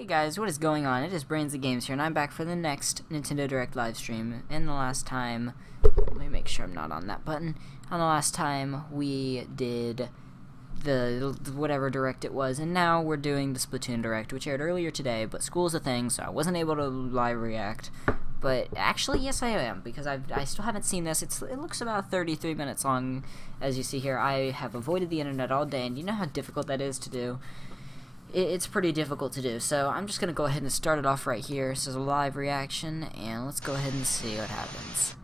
Hey guys, what is going on? It is Brains of Games here, and I'm back for the next Nintendo Direct live stream. And the last time, let me make sure I'm not on that button. On the last time, we did the whatever Direct it was, and now we're doing the Splatoon Direct, which aired earlier today, but school's a thing, so I wasn't able to live react. But actually, yes I am, because I still haven't seen this. It looks about 33 minutes long, as you see here. I have avoided the internet all day, and you know how difficult that is to do? It's pretty difficult to do, so I'm just going to go ahead and start it off right here. This is a live reaction, and let's go ahead and see what happens.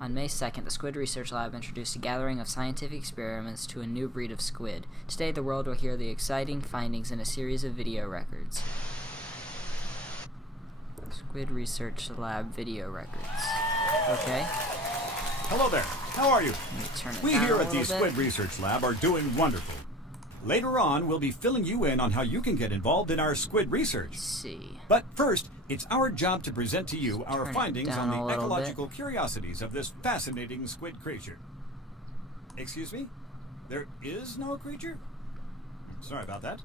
On May 2nd, the Squid Research Lab introduced a gathering of scientific experiments to a new breed of squid. Today, the world will hear the exciting findings in a series of video records. Squid Research Lab video records. Okay. Hello there. How are you? We here at the Squid Squid Research Lab are doing wonderful. Later on, we'll be filling you in on how you can get involved in our squid research. Let's see. But first, it's our job to present to you our Turn it findings down on a the little ecological curiosities of this fascinating squid creature. Excuse me? There is no creature? Sorry about that.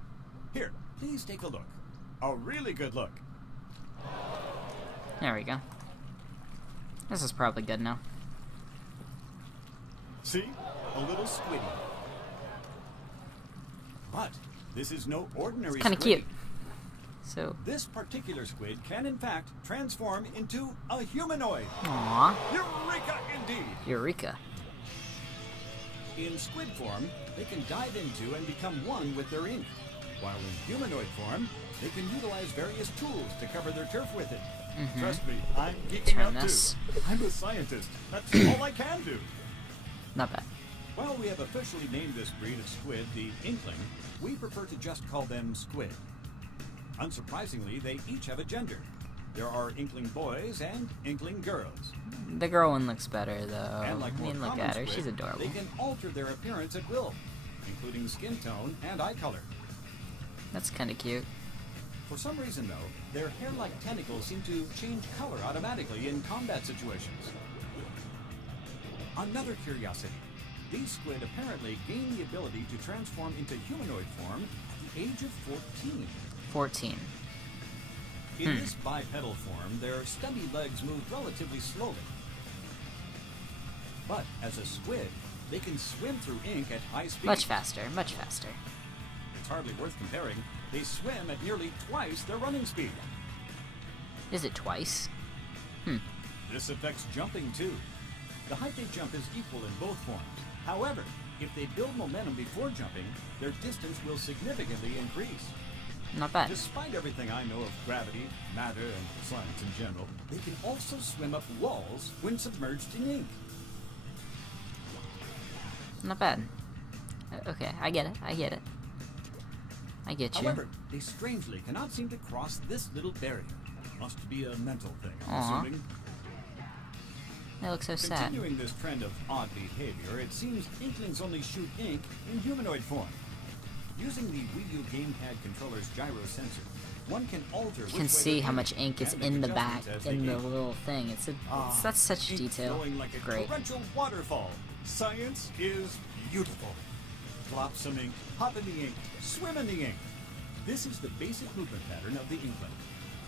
Here, please take a look. A really good look. There we go. This is probably good now. See? A little squiddy. But this is no ordinary Kind of squid. cute. So. This particular squid can, in fact, transform into a humanoid. Aww. Eureka, indeed! Eureka. In squid form, they can dive into and become one with their ink. While in humanoid form, they can utilize various tools to cover their turf with it. Trust me, I'm geeking Turn out this. too. I'm a scientist. That's all I can do. Not bad. While we have officially named this breed of squid the Inkling, we prefer to just call them squid. Unsurprisingly, they each have a gender. There are Inkling boys and Inkling girls. The girl one looks better, though. And like I mean, more look common at her. squid, She's adorable. They can alter their appearance at will, including skin tone and eye color. That's kind of cute. For some reason, though, their hair-like tentacles seem to change color automatically in combat situations. Another curiosity. These squid apparently gain the ability to transform into humanoid form at the age of 14. 14. In this bipedal form, their stubby legs move relatively slowly. But as a squid, they can swim through ink at high speed. Much faster. Much faster. It's hardly worth comparing. They swim at nearly twice their running speed. Is it twice? This affects jumping too. The height they jump is equal in both forms. However, if they build momentum before jumping, their distance will significantly increase. Not bad. Despite everything I know of gravity, matter, and science in general, they can also swim up walls when submerged in ink. Not bad. Okay, I get it. I get it. I get you. However, they strangely cannot seem to cross this little barrier. Must be a mental thing, I'm Aw. assuming. They look so sad. Continuing this trend of odd behavior, it seems Inklings only shoot ink in humanoid form. Using the Wii U gamepad controller's gyro sensor, one can alter You can see how much ink is in the back, in the little thing. That's such ink detail. flowing like a Great. torrential waterfall. Science is beautiful. Drop some ink, hop in the ink, swim in the ink. This is the basic movement pattern of the Inkling.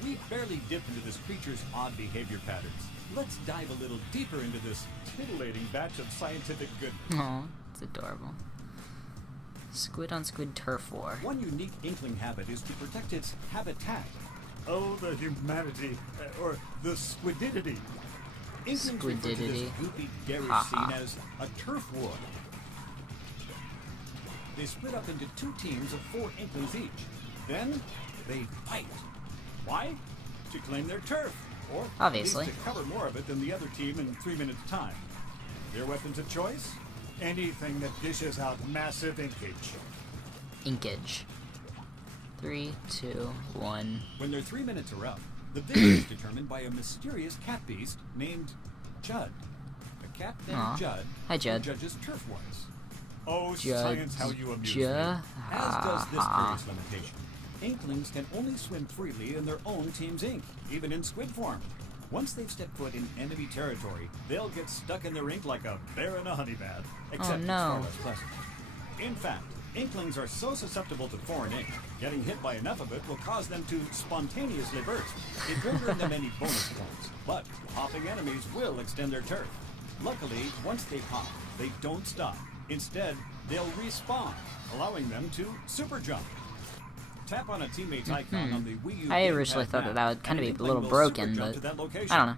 We barely dipped into this creature's odd behavior patterns. Let's dive a little deeper into this titillating batch of scientific goodness. Aw, it's adorable. Squid on squid turf war. One unique Inkling habit is to protect its habitat. Oh, the humanity, or the squididity. Inklings refer to this Squididity. goopy, garish Ha-ha. scene as a turf war. They split up into two teams of 4 Inklings each. Then, they fight. Why? To claim their turf. Or Obviously. at least to cover more of it than the other team in 3 minutes' time. Their weapons of choice? Anything that dishes out massive inkage. Inkage. 3, 2, 1. When their 3 minutes are up, the victor is determined by a mysterious cat beast named Judd. A cat named Aw. Judd Hi, Judd. who judges turf wars. Oh, Judd. science, how you amuse me. As does this curious limitation. Inklings can only swim freely in their own team's ink, even in squid form. Once they've stepped foot in enemy territory, they'll get stuck in their ink like a bear in a honey bath, except it's no. far less pleasant. In fact, Inklings are so susceptible to foreign ink, getting hit by enough of it will cause them to spontaneously burst. It won't earn them any bonus points, but popping enemies will extend their turf. Luckily, once they pop, they don't stop. Instead, they'll respawn, allowing them to super jump. Tap on a teammate's icon on the Wii U I gamepad originally thought that map, would kind of and be a an little Inkling will broken, super jump but to that location. I don't know.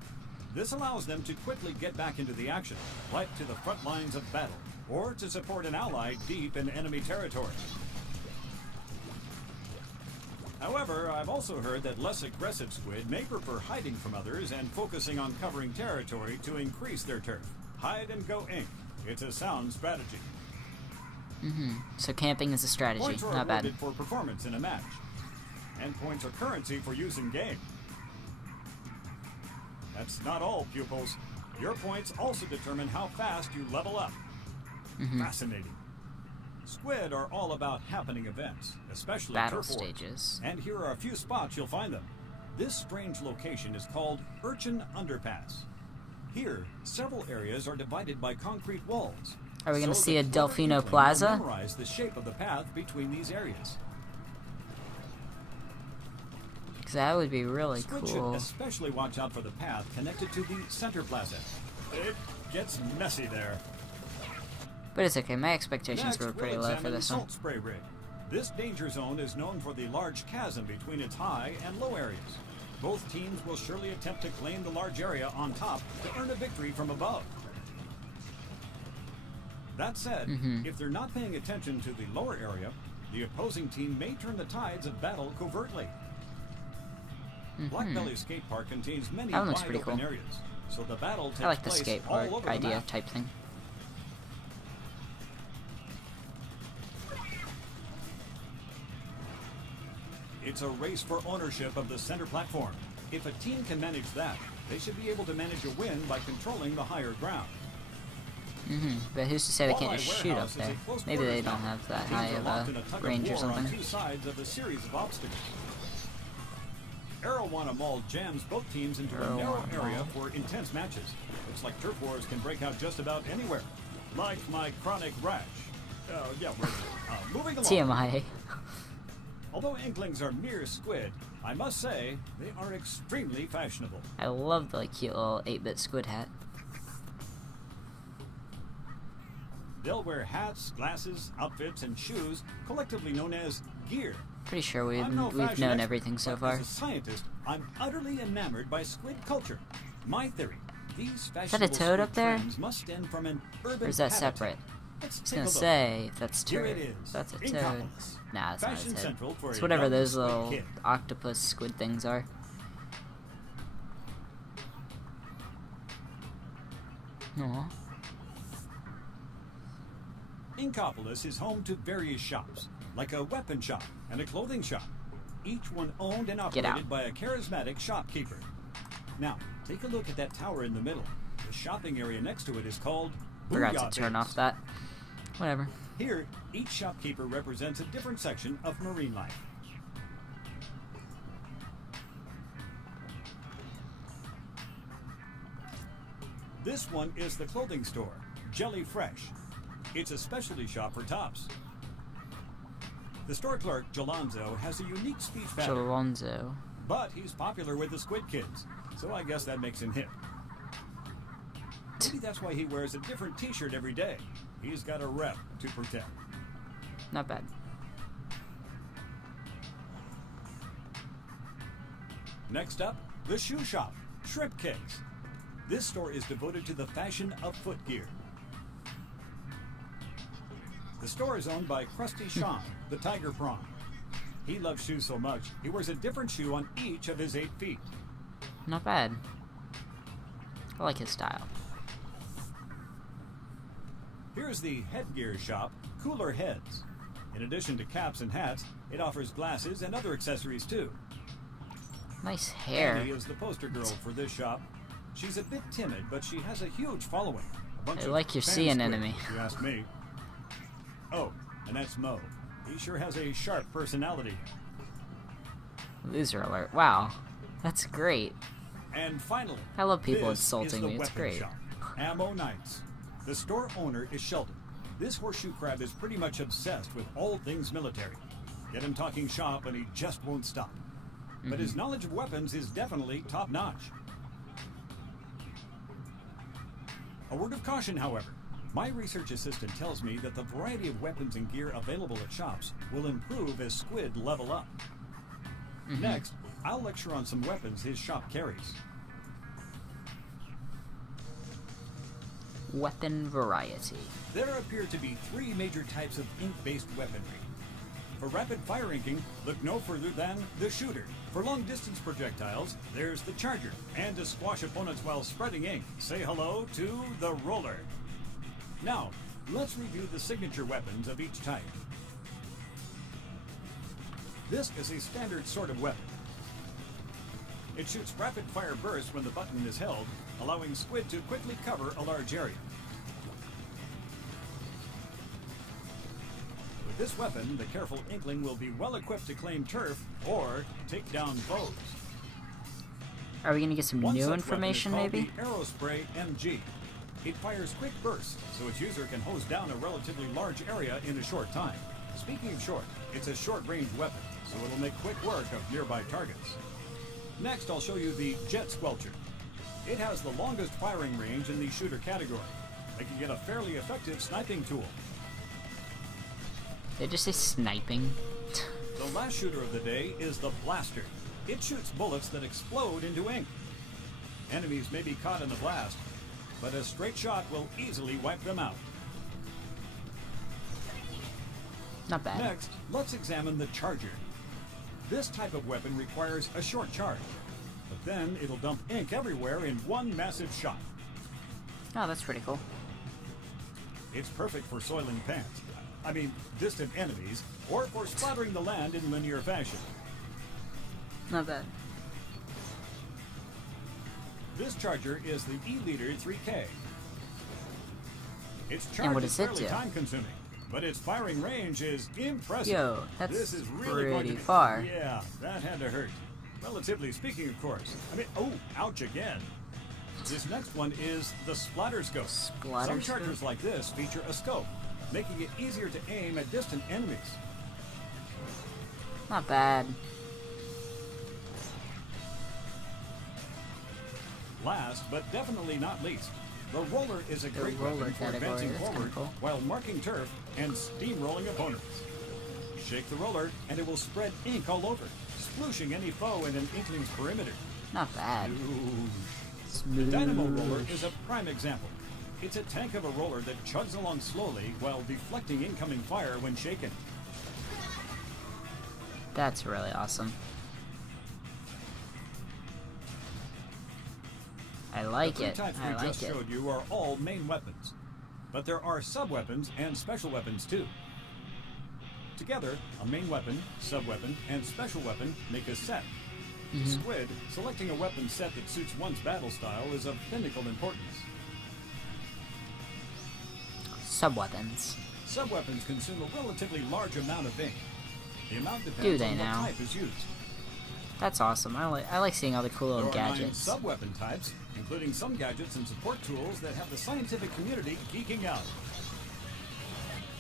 This allows them to quickly get back into the action, right to the front lines of battle, or to support an ally deep in enemy territory. However, I've also heard that less aggressive squid may prefer hiding from others and focusing on covering territory to increase their turf. Hide and go ink. It's a sound strategy. So camping is a strategy. Points are Not bad. awarded for performance in a match, and points are currency for use in game. That's not all, pupils. Your points also determine how fast you level up. Fascinating. Squid are all about happening events, especially Battle turf wars. stages. And here are a few spots you'll find them. This strange location is called Urchin Underpass. Here, several areas are divided by concrete walls. Are we going to So see a the clever Delfino inkling will Plaza? memorize the shape of the path between these areas. Because that would be really Squid should cool. especially watch out for the path connected to the center plaza. It gets messy there. But it's okay. My expectations Next, were pretty we'll low for examine this the one. salt spray rig. This danger zone is known for the large chasm between its high and low areas. Both teams will surely attempt to claim the large area on top to earn a victory from above. That said, if they're not paying attention to the lower area, the opposing team may turn the tides of battle covertly. Blackbelly Skate Park contains many That one looks wide pretty open cool. areas, so the battle takes I like the place skate all park over the idea map. type thing. It's a race for ownership of the center platform. If a team can manage that, they should be able to manage a win by controlling the higher ground. But who's to say they can't Walleye just shoot up Warehouse is a there? close Maybe they quarters don't now. have that Teams high are of locked in a tug of range or war on something. two sides of a series of obstacles. Arowana Mall jams both teams into a narrow Arowana area Mall. for intense matches. Looks like turf wars can break out just about anywhere. Like my chronic rash. Moving along. TMI. Although Inklings are mere squid, I must say they are extremely fashionable. I love the cute little 8-bit squid hat. They'll wear hats, glasses, outfits, and shoes, collectively known as gear. Pretty sure we've I'm no fashion known expert, everything so but far. As a scientist, I'm utterly enamored by squid culture. My theory: these Is that a fashionable toad squid up there? trends must stem from an urban Or is that habitat. separate? Let's I was take gonna a look. say, if that's Here toad. it is. That's a toad. Inkopolis. Nah, it's not a Fashion toad. Central for It's a whatever young those squid little kid. octopus squid things are. Aw. Inkopolis is home to various shops, like a weapon shop and a clothing shop, each one owned and Get out. operated by a charismatic shopkeeper. Now, take a look at that tower in the middle. The shopping area next to it is called Forgot Booyah to turn Bins. off that. Whatever. Here, each shopkeeper represents a different section of marine life. This one is the clothing store, Jelly Fresh. It's a specialty shop for tops. The store clerk, Jalonzo, has a unique speech pattern, Jalonzo. but he's popular with the squid kids, so I guess that makes him hip. Maybe that's why he wears a different t-shirt every day. He's got a rep to protect. Not bad. Next up, the shoe shop, Shrimp Kicks. This store is devoted to the fashion of footgear. The store is owned by Krusty Sean, the tiger prawn. He loves shoes so much, he wears a different shoe on each of his 8 feet. Not bad. I like his style. Here's the headgear shop, Cooler Heads. In addition to caps and hats, it offers glasses and other accessories too. Nice hair. Annie is the poster girl for this shop. She's a bit timid, but she has a huge following. A bunch I of like your fan sea squid, anemone. if you ask me. Oh, and that's Mo. He sure has a sharp personality. Loser alert. Wow. That's great. And finally, I love people this insulting is the me. It's weapon great. shop, Ammo Knights. The store owner is Sheldon. This horseshoe crab is pretty much obsessed with all things military. Get him talking shop and he just won't stop. But his knowledge of weapons is definitely top-notch. A word of caution, however. My research assistant tells me that the variety of weapons and gear available at shops will improve as squid level up. Next, I'll lecture on some weapons his shop carries. Weapon variety. There appear to be 3 major types of ink-based weaponry. For rapid-fire inking, look no further than the shooter. For long-distance projectiles, there's the charger. And to squash opponents while spreading ink, say hello to the roller. Now, let's review the signature weapons of each type. This is a standard sort of weapon. It shoots rapid-fire bursts when the button is held, allowing squid to quickly cover a large area. With this weapon, the careful inkling will be well equipped to claim turf or take down foes. Are we gonna get some One new such information, weapon is maybe? called the Aerospray MG. It fires quick bursts, so its user can hose down a relatively large area in a short time. Speaking of short, it's a short-range weapon, so it'll make quick work of nearby targets. Next, I'll show you the Jet Squelcher. It has the longest firing range in the shooter category, making it a fairly effective sniping tool. Did I just say sniping? The last shooter of the day is the Blaster. It shoots bullets that explode into ink. Enemies may be caught in the blast, but a straight shot will easily wipe them out. Not bad. Next, let's examine the Charger. This type of weapon requires a short charge, but then it'll dump ink everywhere in one massive shot. Oh, that's pretty cool. It's perfect for soiling pants. I mean, distant enemies, or for splattering the land in linear fashion. Not bad. This Charger is the E-Leader 3K. Its And charge what is does it fairly do? time-consuming, but its firing range is impressive. Yo, that's this is really going to pretty be far. Yeah, that had to hurt. Relatively speaking, of course. I mean, oh, ouch again. This next one is the Splatter Scope. Splatter Some scope? chargers like this feature a scope, making it easier to aim at distant enemies. Not bad. Last, but definitely not least, the Roller is a great roller weapon for category, advancing that's kinda forward cool. while marking turf and steamrolling opponents. Shake the roller, and it will spread ink all over, splooshing any foe in an Inkling's perimeter. Not bad. The Dynamo Roller is a prime example. It's a tank of a roller that chugs along slowly while deflecting incoming fire when shaken. That's really awesome. I like The three it. types I we like just it. showed you are all main weapons, but there are sub-weapons and special weapons too. Together, a main weapon, sub-weapon, and special weapon make a set. Squid, selecting a weapon set that suits one's battle style is of pinnacle importance. Sub-weapons. Sub-weapons consume a relatively large amount of ink. The amount Do depends they on now? what type is used. That's awesome. I like seeing all the cool little There are 9 gadgets. sub-weapon types, including some gadgets and support tools that have the scientific community geeking out.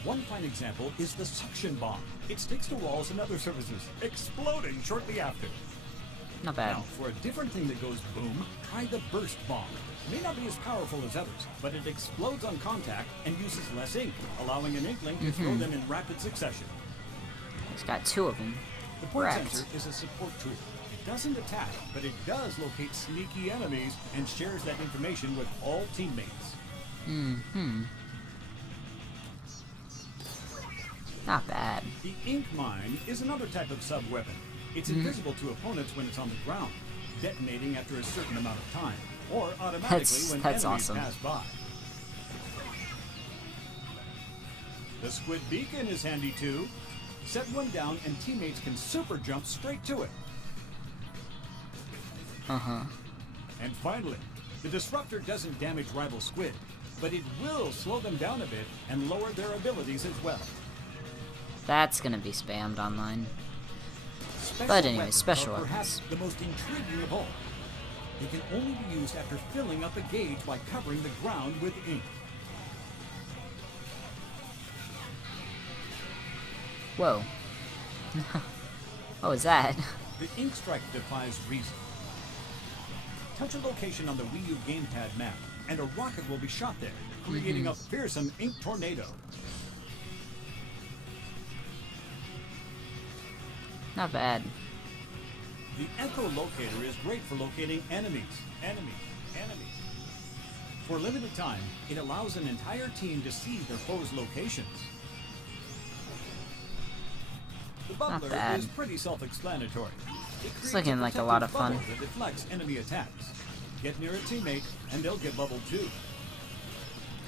One fine example is the suction bomb. It sticks to walls and other surfaces, exploding shortly after. Not bad. Now, for a different thing that goes boom, try the burst bomb. It may not be as powerful as others, but it explodes on contact and uses less ink, allowing an inkling to throw them in rapid succession. It's got 2 of them. The point Correct. sensor is a support tool. It doesn't attack, but it does locate sneaky enemies and shares that information with all teammates. Not bad. The ink mine is another type of sub-weapon. It's invisible to opponents when it's on the ground, detonating after a certain amount of time, or automatically when That's enemies awesome. pass by. The squid beacon is handy too. Set one down and teammates can super jump straight to it. And finally, the disruptor doesn't damage rival squid, but it will slow them down a bit and lower their abilities as well. That's gonna be spammed online. Special But anyway, weapons special are perhaps weapons. the most intriguing of all. They can only be used after filling up a gauge by covering the ground with ink. Whoa. What was that? The ink strike defies reason. Touch a location on the Wii U gamepad map, and a rocket will be shot there, creating a fearsome ink tornado. Not bad. The echolocator is great for locating enemies. For a limited time, it allows an entire team to see their foes' locations. The bubbler bad. is pretty self-explanatory. It It's looking like a lot of fun. That deflects enemy attacks. Get near a teammate, and they'll get bubbled too.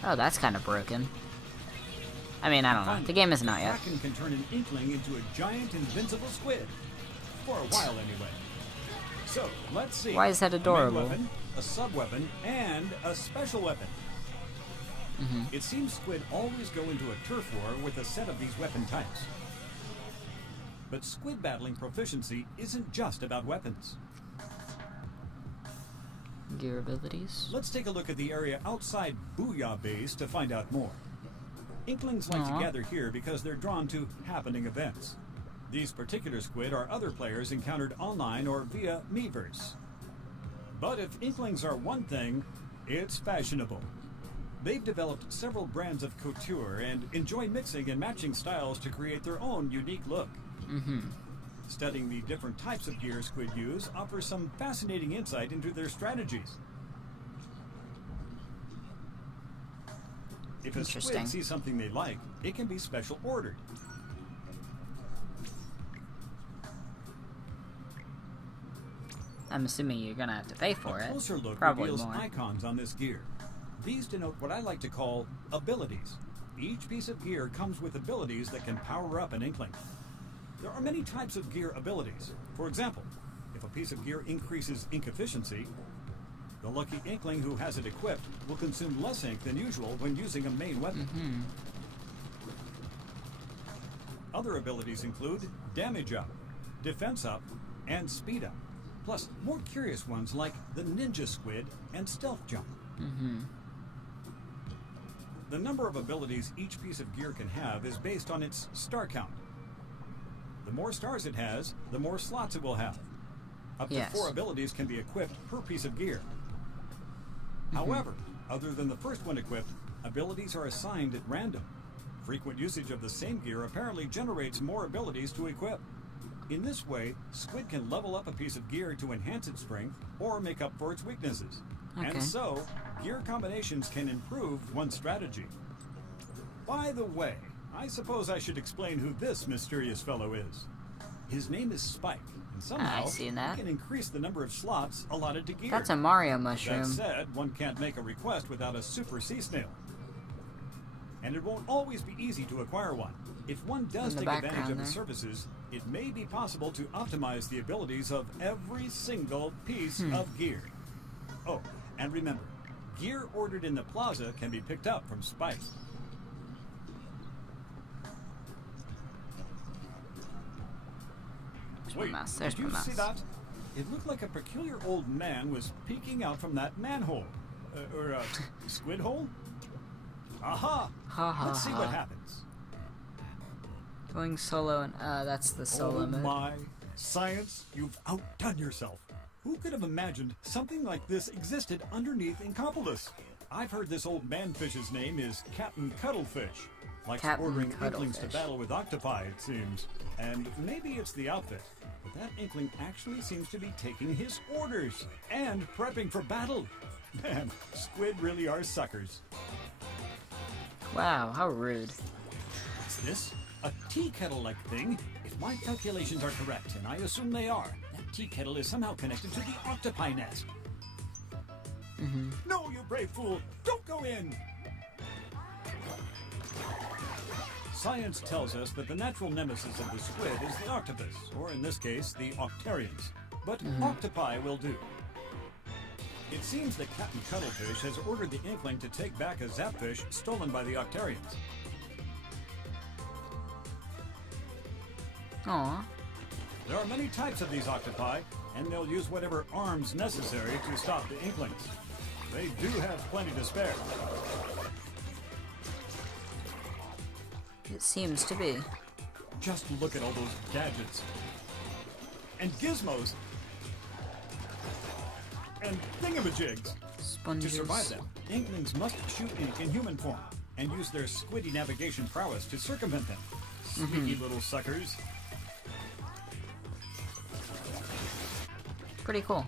Oh, that's kind of broken. I mean, I don't know. The game isn't out yet. Kraken can turn an inkling into a giant invincible squid. For a while, anyway. So, let's see. Why is that adorable? A main weapon, a sub-weapon, and a special weapon. It seems squid always go into a turf war with a set of these weapon types. But squid battling proficiency isn't just about weapons. Gear abilities. Let's take a look at the area outside Booyah Base to find out more. Inklings like to gather here because they're drawn to happening events. These particular squid are other players encountered online or via Miiverse. But if Inklings are one thing, it's fashionable. They've developed several brands of couture and enjoy mixing and matching styles to create their own unique look. Studying the different types of gear squid use offers some fascinating insight into their strategies. If a squid sees something they like, it can be special ordered. I'm assuming you're gonna have to pay for it. A closer look Probably reveals more. icons on this gear. These denote what I like to call abilities. Each piece of gear comes with abilities that can power up an inkling. There are many types of gear abilities. For example, if a piece of gear increases ink efficiency, the lucky inkling who has it equipped will consume less ink than usual when using a main weapon. Other abilities include damage up, defense up, and speed up. Plus, more curious ones like the ninja squid and stealth jump. The number of abilities each piece of gear can have is based on its star count. The more stars it has, the more slots it will have. Up to 4 abilities can be equipped per piece of gear. However, other than the first one equipped, abilities are assigned at random. Frequent usage of the same gear apparently generates more abilities to equip. In this way, squid can level up a piece of gear to enhance its strength or make up for its weaknesses. And so, gear combinations can improve one's strategy. By the way, I suppose I should explain who this mysterious fellow is. His name is Spike, and somehow he can increase the number of slots allotted to gear. That's a Mario mushroom. That said, one can't make a request without a super sea snail. And it won't always be easy to acquire one. If one does take advantage of his services, it may be possible to optimize the abilities of every single piece of gear. Oh, and remember, gear ordered in the plaza can be picked up from Spike. Wait, did you see that? It looked like a peculiar old man was peeking out from that manhole. Or a squid hole? Aha! Let's see what happens. Going solo and that's the solo mode. Oh my, Science, you've outdone yourself. Who could have imagined something like this existed underneath Inkopolis? I've heard this old manfish's name is Captain Cuttlefish. Likes ordering inklings to battle with octopi, it seems. And maybe it's the outfit, but that inkling actually seems to be taking his orders and prepping for battle. Man, squid really are suckers. Wow, how rude. What's this? A tea kettle-like thing? If my calculations are correct, and I assume they are, that tea kettle is somehow connected to the octopi nest. No, you brave fool! Don't go in! Science tells us that the natural nemesis of the squid is the octopus, or in this case, the octarians. But octopi will do. It seems that Captain Cuttlefish has ordered the inkling to take back a zapfish stolen by the octarians. Aww. There are many types of these octopi, and they'll use whatever arms necessary to stop the inklings. They do have plenty to spare. It seems to be. Just look at all those gadgets. And gizmos. And thingamajigs. To Sponges. survive them, Inklings must shoot ink in human form and use their squiddy navigation prowess to circumvent them. Sneaky little suckers. Pretty cool.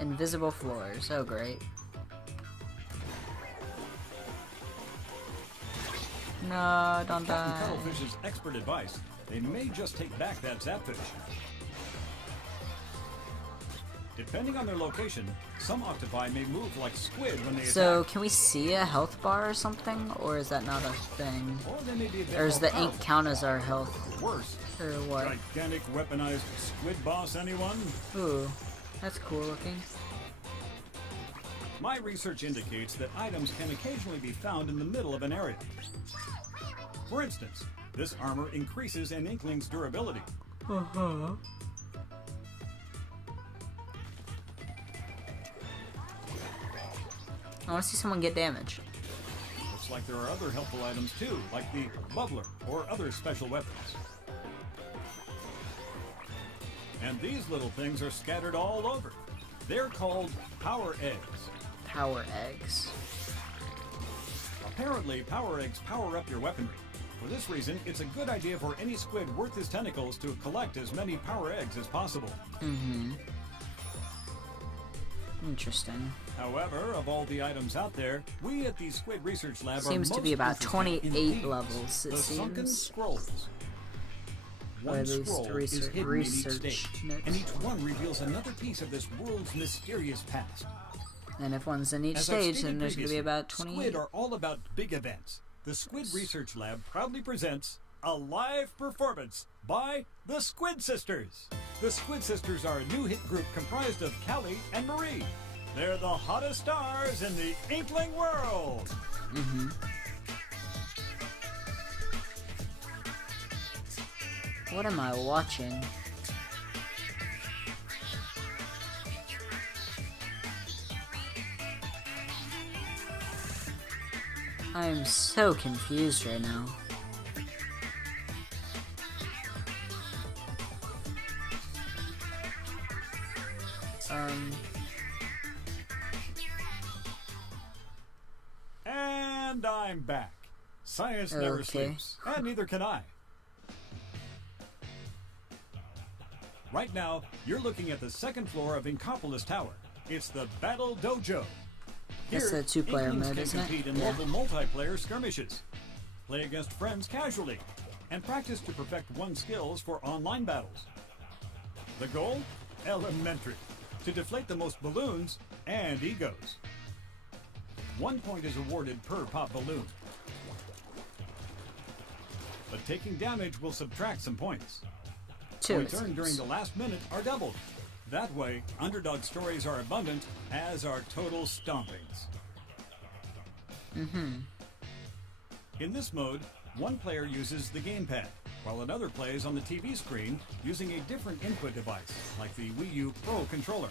Invisible floors. Oh, great. No, don't Captain die. Cuttlefish's expert advice, they may just take back that zapfish. Depending on their location, some octopi may move like squid when they So, attack. can we see a health bar or something? Or is that not a thing? Or they may be a bit Or does more the ink powerful. count as our health? Worse, Or what? gigantic weaponized squid boss, anyone? Ooh, that's cool looking. My research indicates that items can occasionally be found in the middle of an area. For instance, this armor increases an Inkling's durability. Uh-huh. I want to see someone get damaged. Looks like there are other helpful items too, like the bubbler or other special weapons. And these little things are scattered all over. They're called power eggs. Power eggs. Apparently, power eggs power up your weaponry. For this reason, it's a good idea for any squid worth his tentacles to collect as many power eggs as possible. Mm-hmm. Interesting. However, of all the items out there, we at the Squid Research Lab Seems are to most be about interested 28 in these, levels, it the sunken seems. scrolls. Or One at least scroll is research- hidden in each research stage, notes. and each one reveals another piece of this world's mysterious past. And if one's in each As I've stage, stated then there's going to be previously, about 28. Squid are all about big events. The Squid Research Lab proudly presents a live performance by the Squid Sisters. The Squid Sisters are a new hit group comprised of Callie and Marie. They're the hottest stars in the Inkling world. Mm-hmm. What am I watching? I am so confused right now. And I'm back. Science never Okay. sleeps, and neither can I. Right now, you're looking at the second floor of Inkopolis Tower. It's the Battle Dojo. That's Here, the two-player Inklings mode, can isn't it? compete in Yeah. local multiplayer skirmishes, play against friends casually, and practice to perfect one's skills for online battles. The goal? Elementary. To deflate the most balloons and egos. 1 point is awarded per pop balloon. But taking damage will subtract some points. Two. Points earned during the last minute are doubled. That way, underdog stories are abundant, as are total stompings. Mm-hmm. In this mode, one player uses the gamepad, while another plays on the TV screen using a different input device, like the Wii U Pro controller.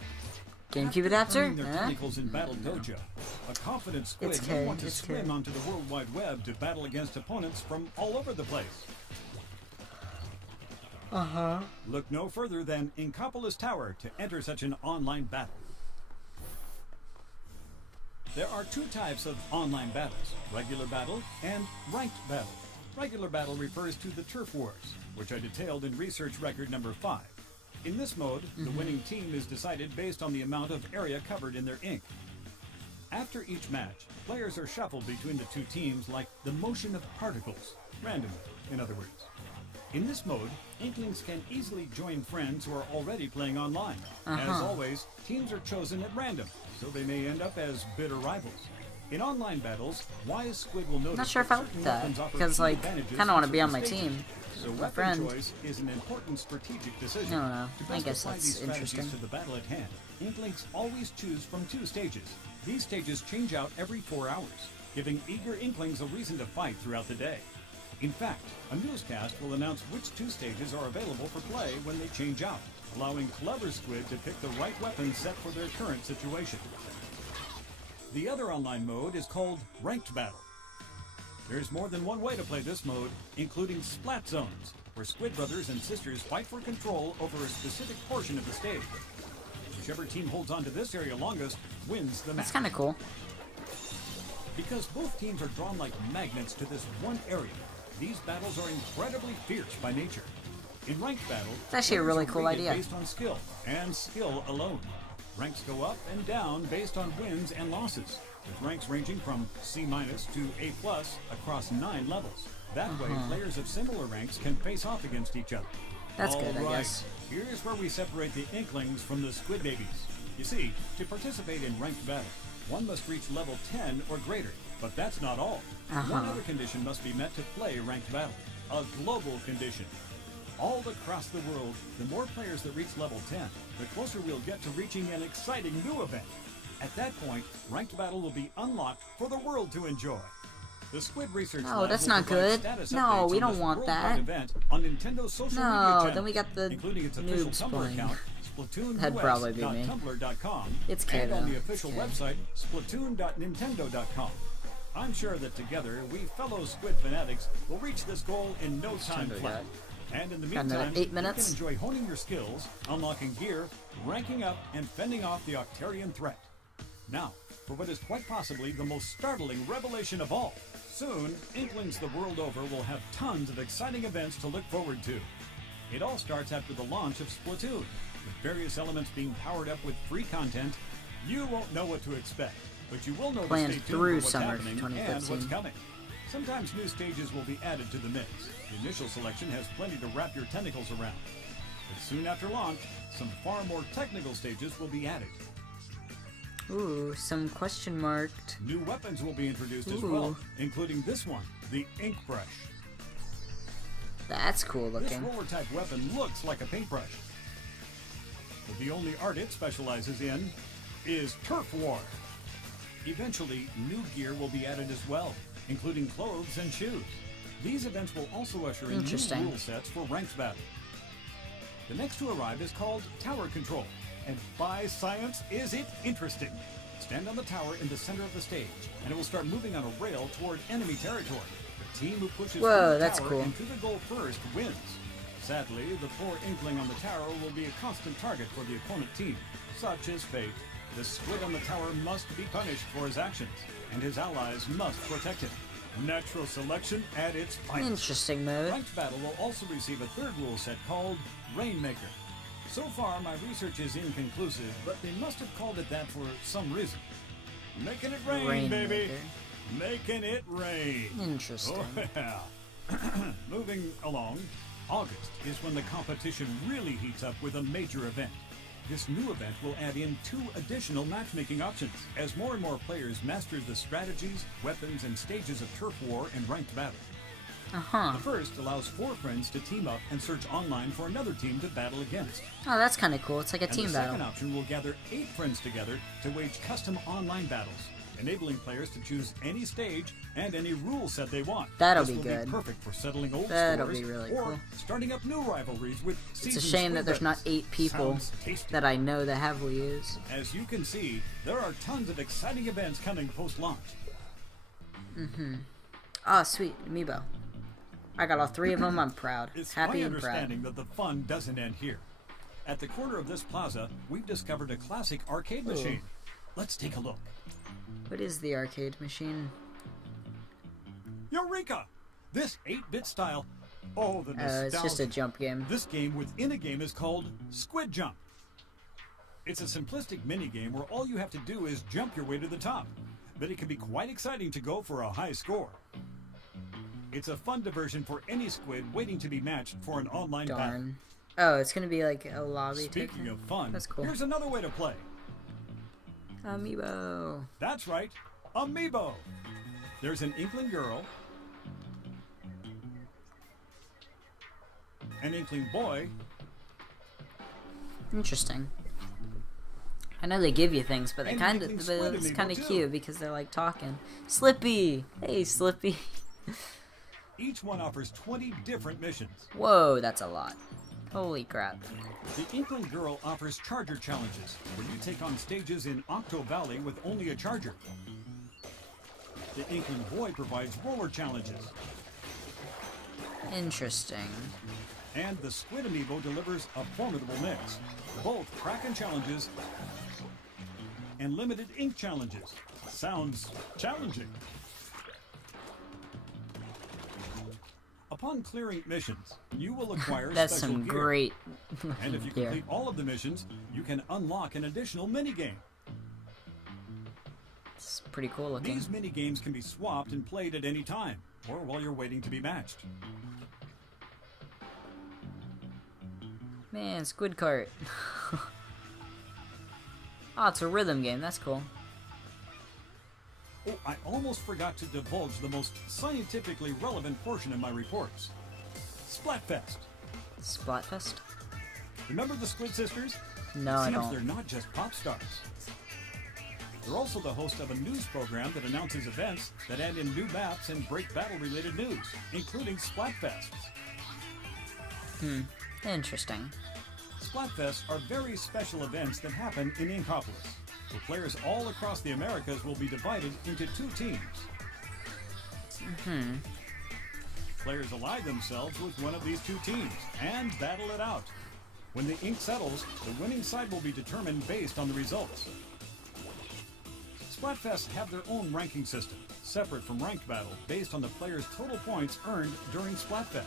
GameCube After adapter? earning their Huh? tentacles in Battle Dojo, a confident squid It's may okay, want to it's swim okay. onto the World Wide Web to battle against opponents from all over the place. Uh-huh. Look no further than Inkopolis Tower to enter such an online battle. There are two types of online battles, regular battle and ranked battle. Regular battle refers to the turf wars, which I detailed in research record number 5. In this mode, the winning team is decided based on the amount of area covered in their ink. After each match, players are shuffled between the two teams like the motion of particles, randomly, in other words. In this mode, Inklings can easily join friends who are already playing online. As always, teams are chosen at random, so they may end up as bitter rivals. In online battles, wise squid will notice Not sure if I like certain that, weapons offer because, key like, advantages kind of want to in be on my certain stages. team. So My weapon friend. choice is an important strategic decision. I don't know. To I best guess apply that's these strategies interesting. to the battle at hand, Inklings always choose from 2 stages. These stages change out every 4 hours, giving eager Inklings a reason to fight throughout the day. In fact, a newscast will announce which 2 stages are available for play when they change out, allowing clever squid to pick the right weapon set for their current situation. The other online mode is called Ranked Battle. There's more than one way to play this mode, including Splat Zones, where squid brothers and sisters fight for control over a specific portion of the stage. Whichever team holds on to this area longest wins the match. That's kind of cool. Because both teams are drawn like magnets to this one area, these battles are incredibly fierce by nature. In ranked battle, It's actually a really players are cool rated idea. based on skill, and skill alone. Ranks go up and down based on wins and losses, with ranks ranging from C- to A+ across 9 levels. That way, players of similar ranks can face off against each other. That's good, I All right, guess. here's where we separate the Inklings from the Squid Babies. You see, to participate in ranked battle, one must reach level 10 or greater, but that's not all. One other condition must be met to play ranked battle, a global condition. All across the world, the more players that reach level 10, the closer we'll get to reaching an exciting new event. At that point, ranked battle will be unlocked for the world to enjoy. The Squid Research No, Lab that's will not provide good. status No, updates we on don't this want worldwide that. event on Nintendo's social media No, channels, then we got the including its official noobs Tumblr playing. account, Splatoon That'd probably be me. US.tumblr.com, It's okay, and on though. the official It's okay. website, splatoon.nintendo.com. I'm sure that together, we fellow Squid fanatics will reach this goal in no time do we flat. got? And in the Got another meantime, 8 minutes. you can enjoy honing your skills, unlocking gear, ranking up, and fending off the Octarian threat. Now, for what is quite possibly the most startling revelation of all. Soon, Inklings the world over will have tons of exciting events to look forward to. It all starts after the launch of Splatoon, with various elements being powered up with free content. You won't know what to expect, but you will know Planned to stay tuned through for what's summer happening 2015. and what's coming. Sometimes new stages will be added to the mix. The initial selection has plenty to wrap your tentacles around. But soon after launch, some far more technical stages will be added. Ooh, some question marked. New weapons will be introduced as Ooh. well, including this one, the Ink Brush. That's cool This looking. roller type weapon looks like a paintbrush. But the only art it specializes in is Turf War. Eventually, new gear will be added as well, including clothes and shoes. These events will also usher in new Interesting. rule sets for ranked battle. The next to arrive is called Tower Control, and by science is it interesting. Stand on the tower in the center of the stage, and it will start moving on a rail toward enemy territory. The team who pushes Whoa, through the that's tower cool. and to the goal first wins. Sadly, the poor Inkling on the tower will be a constant target for the opponent team. Such is fate. The squid on the tower must be punished for his actions, and his allies must protect him. Natural selection at its finest. Interesting mode. Ranked battle will also receive a third rule set called Rainmaker. So far, my research is inconclusive, but they must have called it that for some reason. Making it rain, baby! Rainmaker. Making it rain! Interesting. Oh, yeah. Moving along, August is when the competition really heats up with a major event. This new event will add in 2 additional matchmaking options, as more and more players master the strategies, weapons, and stages of turf war and ranked battle. Uh-huh. The first allows 4 friends to team up and search online for another team to battle against. Oh, that's kind of cool. It's like a And team the battle. second option will gather 8 friends together to wage custom online battles, enabling players to choose any stage and any rule set they want. That'll This be will good. Be perfect for settling old That'll scores be really or cool. starting up new rivalries with It's a seasoned shame that there's not squid 8 people Sounds tasty. that I know that have Wii U's. As you can see, there are tons of exciting events coming post-launch. Oh, sweet. Amiibo. I got all 3 of them. I'm proud. It's Happy my and proud. understanding that the fun doesn't end here. At the corner of this plaza, we've discovered a classic arcade machine. Let's take a look. What is the arcade machine? Eureka! This 8-bit style. Oh, the nostalgia. It's just a jump game. This game within a game is called Squid Jump. It's a simplistic mini-game where all you have to do is jump your way to the top. But it can be quite exciting to go for a high score. It's a fun diversion for any squid waiting to be matched for an online battle. Darn. Oh, it's gonna be like a lobby type Speaking thing? of fun, That's cool. here's another way to play. Amiibo. That's right, Amiibo. There's an Inkling girl, an Inkling boy, Interesting. I know they give you things, but they And kind making of squid it's amiibo, kind of too. cute because they're like talking. Slippy. Hey, Slippy. each one offers 20 different missions. Whoa, that's a lot. Holy crap. The Inkling girl offers charger challenges, where you take on stages in Octo Valley with only a charger. The Inkling Boy provides roller challenges. Interesting. And the Squid Amiibo delivers a formidable mix. Both Kraken challenges and limited ink challenges. Sounds challenging. Upon clearing missions, you will acquire That's special some gear. great And if you gear. complete all of the missions, you can unlock an additional minigame. It's pretty cool looking. These minigames can be swapped and played at any time, or while you're waiting to be matched. Man, Squid Cart. Oh, it's a rhythm game. That's cool. Oh, I almost forgot to divulge the most scientifically relevant portion of my reports. Splatfest. Splatfest? Remember the Squid Sisters? No, it I seems don't. they're not just pop stars. They're also the host of a news program that announces events that add in new maps and break battle-related news, including Splatfests. Interesting. Splatfests are very special events that happen in Inkopolis, where players all across the Americas will be divided into 2 teams. Players ally themselves with one of these 2 teams and battle it out. When the ink settles, the winning side will be determined based on the results. Splatfests have their own ranking system, separate from ranked battle, based on the player's total points earned during Splatfest.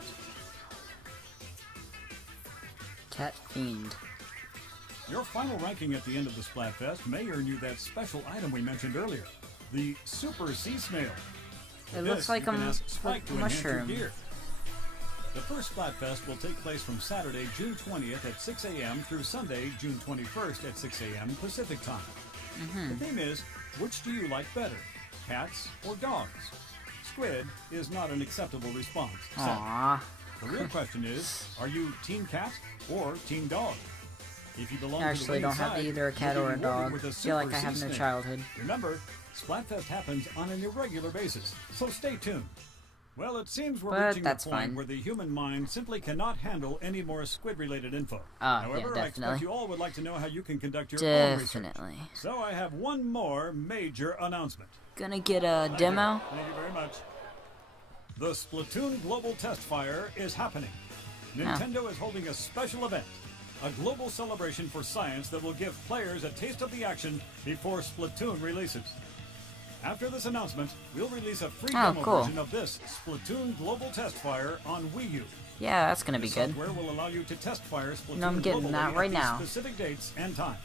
Cat Fiend. Your final ranking at the end of the Splatfest may earn you that special item we mentioned earlier, the Super Sea Snail. It With looks this, like you a can ask Spike to enhance your mushroom. gear. The first Splatfest will take place from Saturday, June 20th at 6 a.m. through Sunday, June 21st at 6 a.m. Pacific Time. The theme is, which do you like better, cats or dogs? Squid is not an acceptable response. Aww. The real question is, are you Team Cat or Team Dog? If you belong I to the actually winning don't have side, either a cat you'll or be a rewarded dog. with a I feel like Super I have Sea no Snake. childhood. Remember, Splatfest happens on an irregular basis, so stay tuned. Well, it seems we're But reaching the that's point fine. where the human mind simply cannot handle any more squid-related info. Ah, However, yeah, I expect definitely. you all would like to know how you can conduct your own research. Definitely. So I have one more major announcement. Gonna get a demo? Thank you very much. The Splatoon Global Test Fire is happening. Nintendo is holding a special event, a global celebration for science that will give players a taste of the action before Splatoon releases. After this announcement, we'll release a free demo cool. version of this Splatoon Global Test Fire on Wii U. Yeah, that's gonna be This good. software will allow you to test fire Splatoon No, I'm getting globally that at right these now. specific dates and times.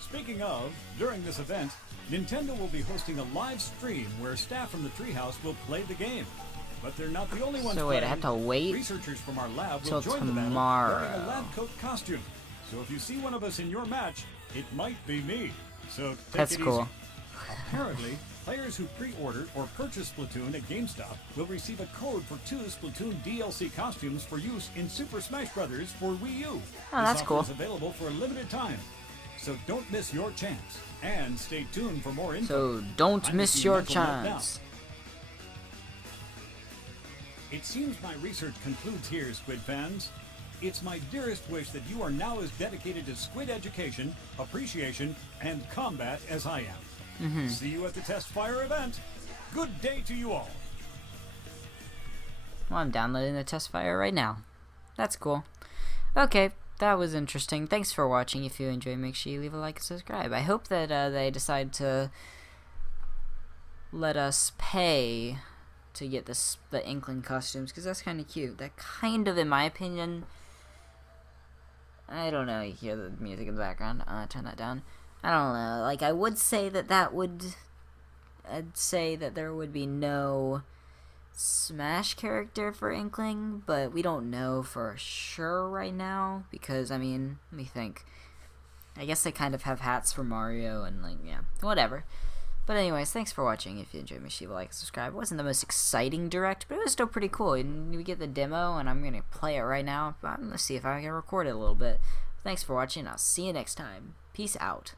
Speaking of, during this event, Nintendo will be hosting a live stream where staff from the Treehouse will play the game. But they're not the only ones So wait, I playing. have to wait Researchers from our lab till will join the battle tomorrow. wearing a lab coat costume. So if you see one of us in your match, it might be me. So take That's it cool. easy. Apparently, players who pre-ordered or purchased Splatoon at GameStop will receive a code for 2 Splatoon DLC costumes for use in Super Smash Bros. For Wii U. Oh, that's this cool. offer is available for a limited time. So don't miss your chance. And stay tuned for more info. So don't I'm miss making a your mental note now. chance. It seems my research concludes here, Squid fans. It's my dearest wish that you are now as dedicated to Squid education, appreciation, and combat as I am. See you at the Test Fire event. Good day to you all. Well, I'm downloading the test fire right now. That's cool. Okay, that was interesting. Thanks for watching. If you enjoyed, make sure you leave a like and subscribe. I hope that they decide to let us pay to get the Inkling costumes, because that's kind of cute. That kind of, in my opinion, I don't know, you hear the music in the background, turn that down. I don't know, like, I would say I'd say that there would be no Smash character for Inkling, but we don't know for sure right now, because, I mean, let me think. I guess they kind of have hats for Mario, and, like, yeah, whatever. But anyways, thanks for watching. If you enjoyed, make sure you like and subscribe. It wasn't the most exciting direct, but it was still pretty cool. And we get the demo, and I'm going to play it right now. I'm going to see if I can record it a little bit. Thanks for watching. I'll see you next time. Peace out.